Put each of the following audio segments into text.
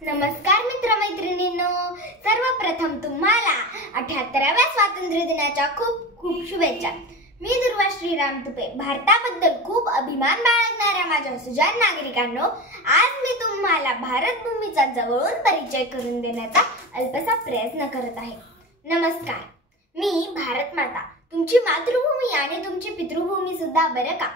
नमस्कार मित्रमैत्रिणींनो, सर्वप्रथम तुम्हाला 78व्या स्वातंत्र्य दिनाच्या खूप खूप शुभेच्छा। मी दुर्वा श्रीराम तुपे। भारताबद्दल खूप अभिमान बाळगणाऱ्या माझ्या सुजाण नागरिकांनो, आज मी तुम्हाला भारत भूमीचा जवळून परिचय करून देण्याचा अल्पसा प्रयत्न करत आहे। नमस्कार, मी भारत माता, तुमची मातृभूमी आणि तुमची पितृभूमी सुद्धा बरं का,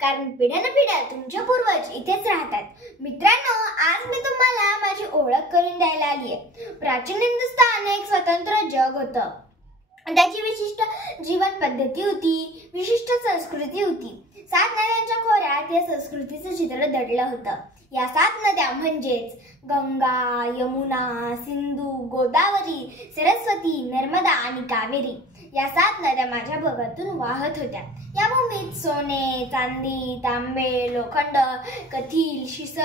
कारण पिढ्यानपिढ्या तुमचे पूर्वज इथेच राहतात। मित्रांनो, आज मी तुम्हाला माझी ओळख करून द्यायला आली आहे। प्राचीन हिंदुस्थान एक स्वतंत्र जग होतं। त्याची विशिष्ट जीवन पद्धती होती, विशिष्ट संस्कृती होती। 7 नद्यांच्या खोऱ्यात या संस्कृतीचं चित्र दडलं होतं। या 7 नद्या म्हणजेच गंगा, यमुना, सिंधू, गोदावरी, सरस्वती, नर्मदा आणि कावेरी या 7 नद्या माझ्या भागातून वाहत होत्या। या भूमीत सोने, चांदी, तांबे, लोखंड, कथील, शिस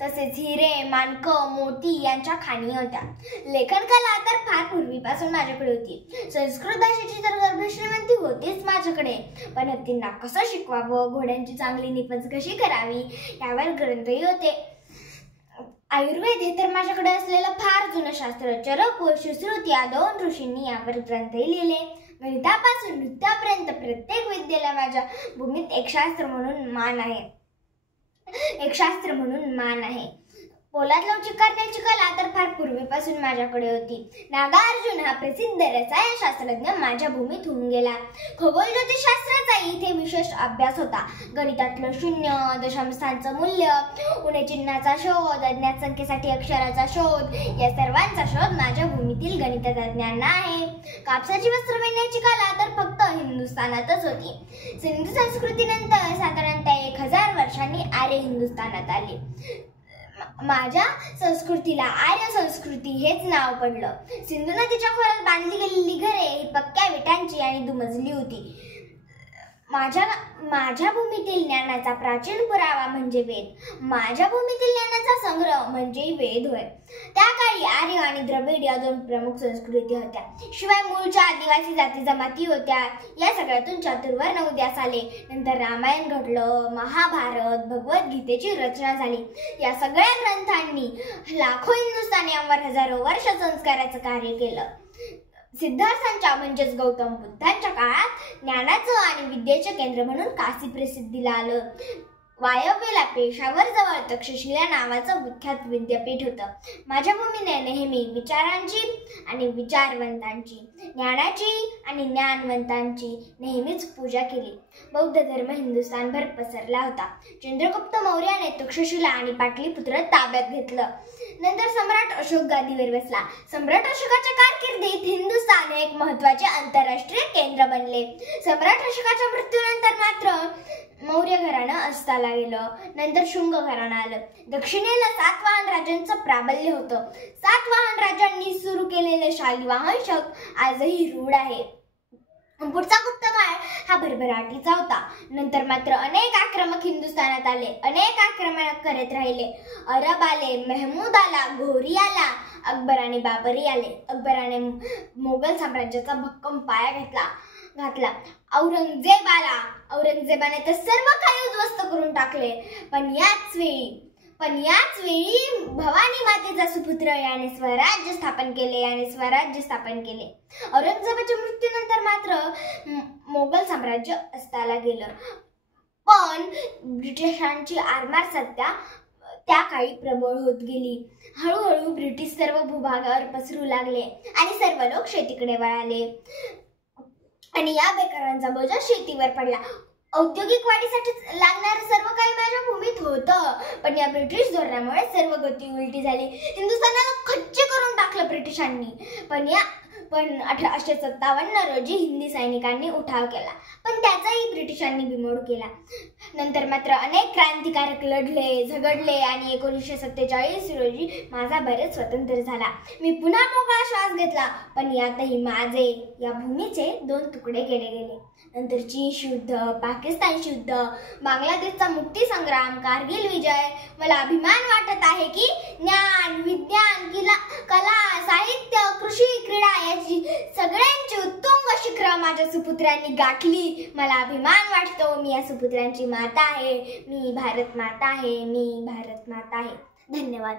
तसेच हिरे, माणकं, मोती यांच्या खाणी होत्या। लेखन कला तर फार पूर्वीपासून माझ्याकडे होती। संस्कृत भाषेची तर गर्भश्रीमंती होतीच माझ्याकडे, पण हत्तींना कसं शिकवावं, घोड्यांची चांगली निपज कशी करावी यावर ग्रंथही होते। आयुर्वेद हे तर माझ्याकडे असलेलं फार जुनं शास्त्र। चरक व सुश्रुत या 2 ऋषींनी यावर ग्रंथही लिहिले। गणितापासून नृत्यापर्यंत प्रत्येक विद्येला माझ्या भूमीत एक शास्त्र म्हणून मान आहे। पोलाद लवचिक करण्याची कला तर फार पूर्वीपासून माझ्याकडे होती। नागार्जुन हा प्रसिद्ध रसायनशास्त्रज्ञ माझ्या भूमीत होऊन गेला। खगोल ज्योतिषशास्त्राचा इथे विशेष अभ्यास होता। गणितातलं शून्य, दशांशाचं मूल्य, उणे चिन्हाचा शोध, अज्ञात संख्येसाठी अक्षराचा शोध या सर्वांचा शोध माझ्या भूमीतील गणितज्ञांना आहे। कापसाची वस्त्र विणण्याची कला तर फक्त हिंदुस्थानातच होती। सिंधू संस्कृतीनंतर साधारणतः 1000 वर्षांनी आर्य हिंदुस्थानात आले। माझ्या संस्कृतीला आर्य संस्कृती हेच नाव पडलं। सिंधू नदीच्या खोऱ्यात बांधली गेलेली घरे ही पक्क्या विटांची आणि दुमजली होती। माझ्या भूमीतील ज्ञानाचा प्राचीन पुरावा म्हणजे वेद। माझ्या भूमीतील ज्ञानाचा संग्रह म्हणजे वेद होय। त्या काळी आर्य आणि द्रविड या 2 प्रमुख संस्कृती होत्या। शिवाय मूळच्या आदिवासी जाती जमाती होत्या। या सगळ्यातून चातुर्वर्ण उदयास आले। नंतर रामायण घडलं, महाभारत, भगवद्गीतेची रचना झाली। या सगळ्या ग्रंथांनी लाखो हिंदुस्थानियांवर हजारो वर्ष संस्काराचं कार्य केलं। सिद्धार्थांच्या म्हणजेच गौतम बुद्धांच्या काळात ज्ञानाचं आणि विद्येचे केंद्र म्हणून काशी प्रसिद्धीला आलं। वायव्येला पेशावर जवळ तक्षशिला नावाचं विख्यात विद्यापीठ होतं। माझ्या भूमीने नेहमी विचारांची आणि विचारवंतांची, ज्ञानाची आणि ज्ञानवंतांची नेहमीच पूजा केली। बौद्ध धर्म हिंदुस्थानभर पसरला होता। चंद्रगुप्त मौर्याने तक्षशिला आणि पाटलीपुत्र ताब्यात घेतलं। नंतर सम्राट अशोक गादीवर बसला। सम्राट अशोकाच्या कारकिर्दीत हिंदुस्थान हे एक महत्त्वाचे आंतरराष्ट्रीय केंद्र बनले। सम्राट अशोकाच्या मृत्यूनंतर मात्र मौर्य घराणं अस्ताला गेलं। नंतर शुंग घराणं आलं। दक्षिणेला सातवाहन राजांचं प्राबल्य होतं। सातवाहन राजांनी सुरू केलेले शालिवाहन शक आजही रूढ आहे। पुढचा गुप्त काळ हा भरभराटीचा होता। नंतर मात्र अनेक आक्रमक हिंदुस्थानात आले, अनेक आक्रमण करत राहिले। अरब आले, महमूद आला, घोरी आला, अकबर आणि बाबरी आले। अकबराने मोगल साम्राज्याचा भक्कम पाया घातला। औरंगजेब आला। औरंगजेबाने तर सर्व काही उद्ध्वस्त करून टाकले। पण याच वेळी भवानी मातेचा सुपुत्र याने स्वराज्य स्थापन केले। औरंगजेबाच्या मृत्यूनंतर मात्र मोगल साम्राज्य अस्ताला गेलं। पण ब्रिटिशांची आरमार सत्ता त्या काळी प्रबळ होत गेली। हळूहळू ब्रिटिश सर्व भूभागावर पसरू लागले आणि सर्व लोक शेतीकडे वळाले आणि या बेकारांचा बोजा शेतीवर पडला। औद्योगिक वाढीसाठी लागणारं सर्व काही माझ्या भूमीत होतं, पण या ब्रिटिश धोरणामुळे सर्व गती उलटी झाली। हिंदुस्थानाला खच्ची करून टाकलं ब्रिटिशांनी। पण 1857 रोजी हिंदी सैनिकांनी उठाव केला, पण त्याचाही ब्रिटिशांनी बिमोड केला। नंतर मात्र अनेक क्रांतिकारक लढले, झगडले आणि 1947 रोजी माझा भारत स्वतंत्र झाला। मी पुन्हा मोकळा श्वास घेतला, पण यातही माझे या भूमीचे 2 तुकडे केले गेले। नंतर चीन युद्ध, पाकिस्तान युद्ध, बांगलादेशचा मुक्ती संग्राम, कारगिल विजय। मला अभिमान वाटत आहे की ज्ञान, विज्ञान, कला, साहित्य, कृषी, क्रीडा याची सगळ्यांची उत्तुंग शिखरं माझ्या सुपुत्रांनी गाठली। मला अभिमान वाटतो, मी या सुपुत्रांची माता आहे। मी भारत माता आहे। धन्यवाद।